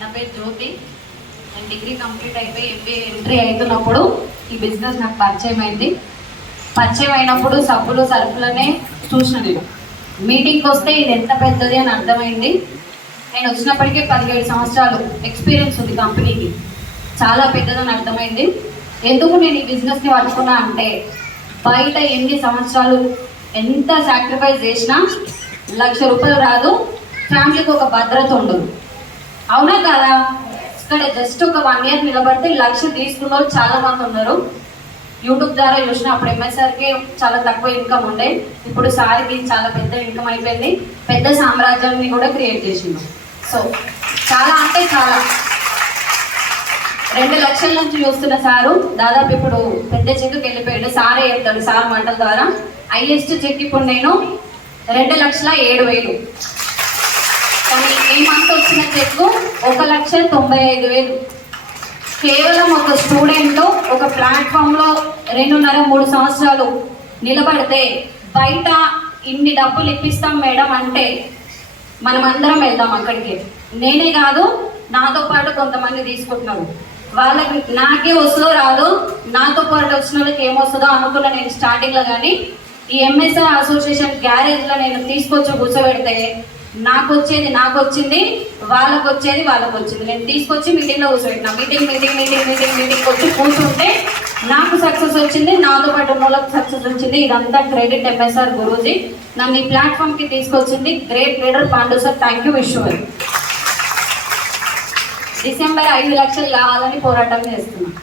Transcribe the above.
నా పేరు జ్యోతి. నేను డిగ్రీ కంప్లీట్ అయిపోయి ఎంబీఏ ఎంట్రీ అవుతున్నప్పుడు ఈ బిజినెస్ నాకు పరిచయం అయింది. పరిచయం అయినప్పుడు సబ్బులు సరుకులనే చూసిన నేను. మీటింగ్కి వస్తే ఇది ఎంత పెద్దది అని అర్థమైంది. నేను వచ్చినప్పటికీ 17 సంవత్సరాలు ఎక్స్పీరియన్స్ ఉంది కంపెనీకి. చాలా పెద్దదని అర్థమైంది. ఎందుకు నేను ఈ బిజినెస్ని పట్టుకున్నా అంటే, బయట ఎన్ని సంవత్సరాలు ఎంత సాక్రిఫైస్ చేసినా ₹1,00,000 రాదు, ఫ్యామిలీకి ఒక భద్రత ఉండదు. అవునా కదా? ఇక్కడ జస్ట్ ఒక 1 ఇయర్ నిలబడితే 1,00,000 తీసుకున్న వాళ్ళు చాలా మంది ఉన్నారు. యూట్యూబ్ ద్వారా చూసిన అప్పుడు ఎంఎస్ఆర్కి చాలా తక్కువ ఇన్కమ్ ఉండే, ఇప్పుడు సార్కి చాలా పెద్ద ఇన్కమ్ అయిపోయింది. పెద్ద సామ్రాజ్యాన్ని కూడా క్రియేట్ చేసిండు. సో చాలా అంటే చాలా 2 లక్షల నుంచి చూస్తున్న సారు దాదాపు ఇప్పుడు పెద్ద చెక్కి వెళ్ళిపోయాడు. సారే చెప్తాడు సార్ మాటల ద్వారా. హైయెస్ట్ చెక్ ఇప్పుడు నేను 2,07,000. కానీ ఈ మంత్ వచ్చిన చెక్ 1,95,000. కేవలం ఒక స్టూడెంట్ ఒక ప్లాట్ఫామ్లో 2.5-3 సంవత్సరాలు నిలబడితే బయట ఇన్ని డబ్బులు ఇప్పిస్తాం మేడం అంటే మనం అందరం వెళ్దాం అక్కడికి. నేనే కాదు, నాతో పాటు కొంతమంది తీసుకుంటున్నారు. వాళ్ళకి నాకే వస్తుందో రాదు, నాతో పాటు వచ్చిన వాళ్ళకి ఏమొస్తుందో అనుకున్నా నేను స్టార్టింగ్లో. కానీ ఈ ఎంఎస్ఆర్ అసోసియేషన్ గ్యారేజ్లో నేను తీసుకొచ్చి కూర్చోబెడితే నాకు వచ్చేది నాకు వచ్చింది, వాళ్ళకు వచ్చేది వాళ్ళకు వచ్చింది. నేను తీసుకొచ్చి మీటింగ్లో కూర్చోబెట్టిన. మీటింగ్ వచ్చి కూర్చుంటే నాకు సక్సెస్ వచ్చింది, నాతో పాటు వాళ్ళకి సక్సెస్ వచ్చింది. ఇదంతా క్రెడిట్ ఎంఎస్ఆర్ గురూజీ. నన్ను ఈ ప్లాట్ఫామ్కి తీసుకొచ్చింది great leader Pandu sir. Thank you, Vishwar. December 5 లక్షలు కావాలని పోరాటం చేస్తున్నాను.